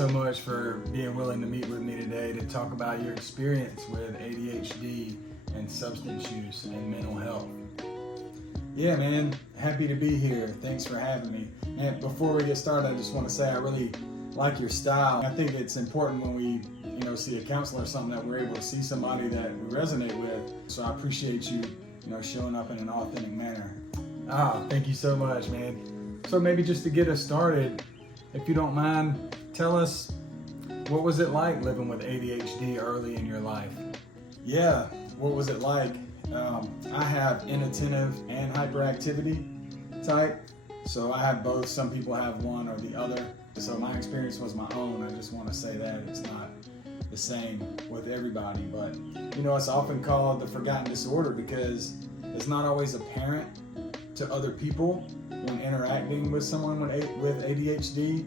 so much for being willing to meet with me today to talk about your experience with ADHD and substance use and mental health. Yeah, man, happy to be here. Thanks for having me. And before we get started, I just want to say I really like your style. I think it's important when we, see a counselor or something that we're able to see somebody that we resonate with. So I appreciate you, showing up in an authentic manner. Thank you so much, man. So maybe just to get us started, if you don't mind, tell us, what was it like living with ADHD early in your life? Yeah, what was it like? I have inattentive and hyperactivity type, so I have both. Some people have one or the other. So my experience was my own. I just want to say that it's not the same with everybody, but it's often called the forgotten disorder because it's not always apparent to other people when interacting with someone with ADHD.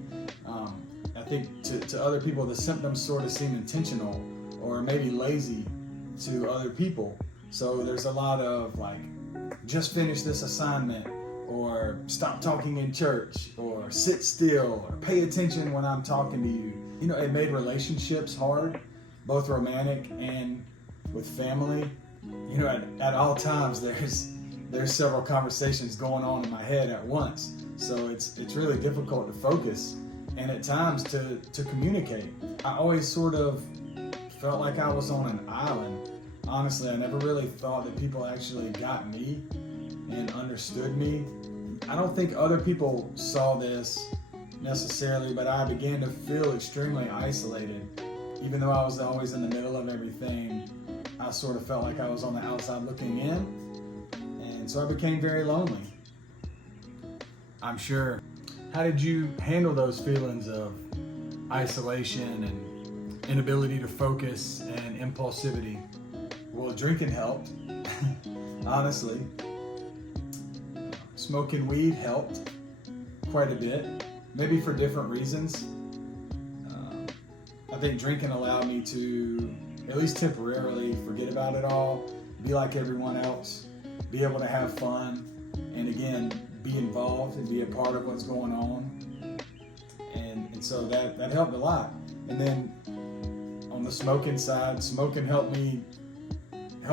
I think to other people the symptoms sort of seem intentional or maybe lazy to other people. So there's a lot of like, just finish this assignment, or stop talking in church, or sit still, or pay attention when I'm talking to you. It made relationships hard, both romantic and with family. At all times there's several conversations going on in my head at once. So it's really difficult to focus and at times to communicate. I always sort of felt like I was on an island. Honestly, I never really thought that people actually got me and understood me. I don't think other people saw this necessarily, but I began to feel extremely isolated. Even though I was always in the middle of everything, I sort of felt like I was on the outside looking in, and so I became very lonely. I'm sure. How did you handle those feelings of isolation and inability to focus and impulsivity? Well, drinking helped, honestly. Smoking weed helped quite a bit, maybe for different reasons. I think drinking allowed me to, at least temporarily, forget about it all, be like everyone else, be able to have fun, and again, be involved and be a part of what's going on. And so that helped a lot. And then on the smoking side, smoking helped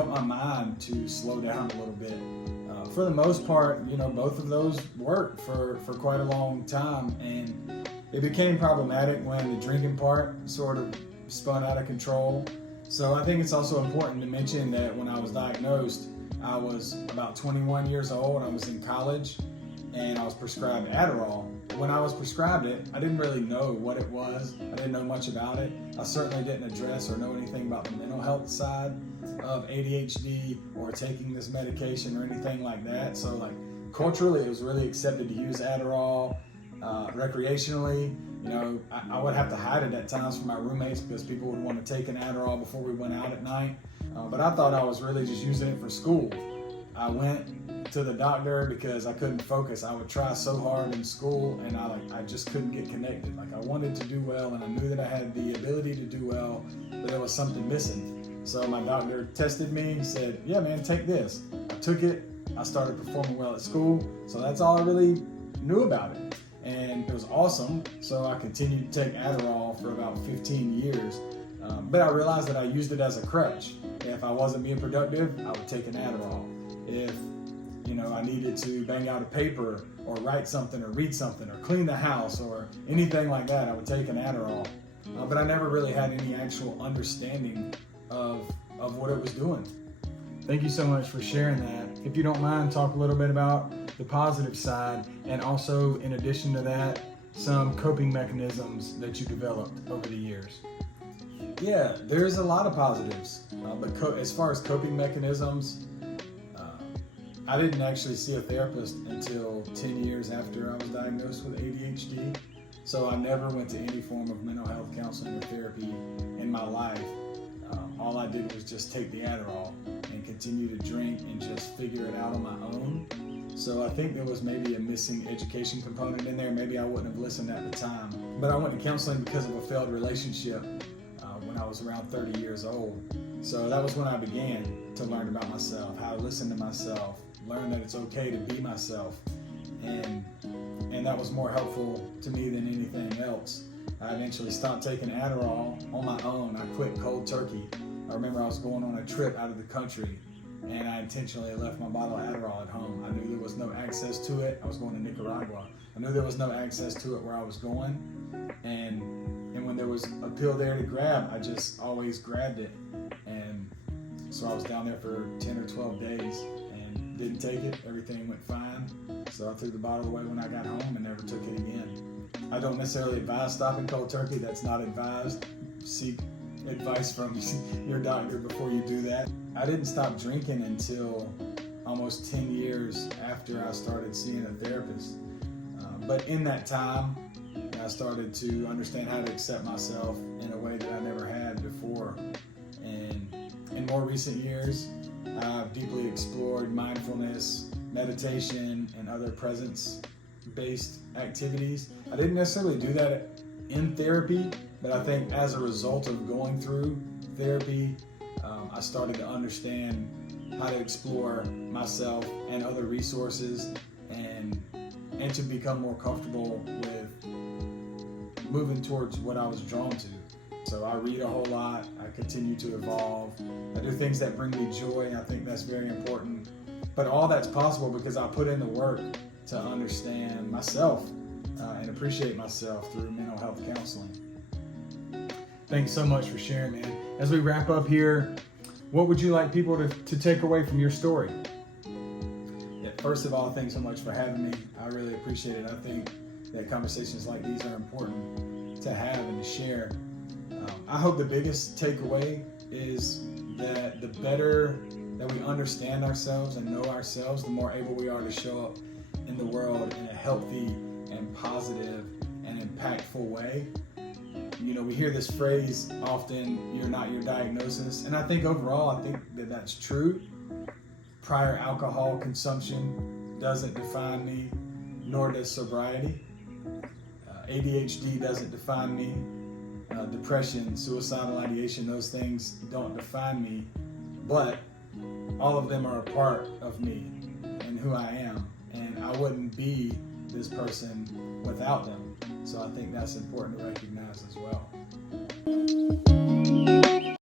my mind to slow down a little bit. For the most part, both of those worked for quite a long time, and it became problematic when the drinking part sort of spun out of control. So I think it's also important to mention that when I was diagnosed, I was about 21 years old. I was in college, and I was prescribed Adderall. When I was prescribed it, I didn't really know what it was. I didn't know much about it. I certainly didn't address or know anything about the mental health side of ADHD or taking this medication or anything like that. So culturally, it was really accepted to use Adderall recreationally. I would have to hide it at times from my roommates because people would want to take an Adderall before we went out at night. But I thought I was really just using it for school. I went to the doctor because I couldn't focus. I would try so hard in school and I just couldn't get connected. I wanted to do well and I knew that I had the ability to do well, but there was something missing. So my doctor tested me. He said, yeah, man, take this. I took it. I started performing well at school. So that's all I really knew about it. And it was awesome. So I continued to take Adderall for about 15 years. But I realized that I used it as a crutch. If I wasn't being productive, I would take an Adderall. If I needed to bang out a paper or write something or read something or clean the house or anything like that, I would take an Adderall. But I never really had any actual understanding of what it was doing. Thank you so much for sharing that. If you don't mind, talk a little bit about the positive side, and also, in addition to that, some coping mechanisms that you developed over the years. Yeah, there's a lot of positives, but as far as coping mechanisms, I didn't actually see a therapist until 10 years after I was diagnosed with ADHD. So I never went to any form of mental health counseling or therapy in my life. All I did was just take the Adderall and continue to drink and just figure it out on my own. So I think there was maybe a missing education component in there. Maybe I wouldn't have listened at the time. But I went to counseling because of a failed relationship when I was around 30 years old. So that was when I began to learn about myself, how to listen to myself, learn that it's okay to be myself. And that was more helpful to me than anything else. I eventually stopped taking Adderall on my own. I quit cold turkey. I remember I was going on a trip out of the country, and I intentionally left my bottle of Adderall at home. I knew there was no access to it. I was going to Nicaragua. I knew there was no access to it where I was going, and when there was a pill there to grab, I just always grabbed it. And so I was down there for 10 or 12 days and didn't take it. Everything went fine. So I threw the bottle away when I got home and never took it again. I don't necessarily advise stopping cold turkey. That's not advised. Seek advice from your doctor before you do that. I didn't stop drinking until almost 10 years after I started seeing a therapist. But in that time, I started to understand how to accept myself in a way that I never had before. And in more recent years, I've deeply explored mindfulness, meditation, and other presence-based activities. I didn't necessarily do that in therapy, but I think as a result of going through therapy, I started to understand how to explore myself and other resources and to become more comfortable with moving towards what I was drawn to. So I read a whole lot, I continue to evolve, I do things that bring me joy. I think that's very important. But all that's possible because I put in the work to understand myself and appreciate myself through mental health counseling. Thanks so much for sharing, man. As we wrap up here, what would you like people to take away from your story? First of all, thanks so much for having me. I really appreciate it. I think that conversations like these are important to have and to share. I hope the biggest takeaway is that the better that we understand ourselves and know ourselves, the more able we are to show up in the world in a healthy and positive and impactful way. You know, we hear this phrase often, you're not your diagnosis. And I think overall, I think that that's true. Prior alcohol consumption doesn't define me, nor does sobriety. ADHD doesn't define me. Depression, suicidal ideation, those things don't define me. But all of them are a part of me and who I am. And I wouldn't be this person without them. So I think that's important to recognize as well.